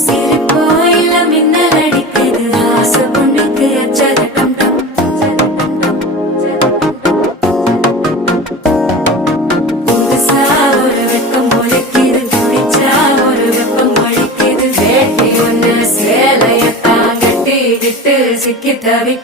சிரிப்போயில மின்னல் அடிக்குது ஆசை பொண்ணுக்கு அச்சதட்டம் புதுசா ஒரு வெப்பம் ஒழிக்குது குடிச்சா ஒரு வெப்பம் ஒழிக்குது வேட்டி ஒண்ணு சேலையத்தான் கட்டிக்கிட்டு சிக்கி தவிக்க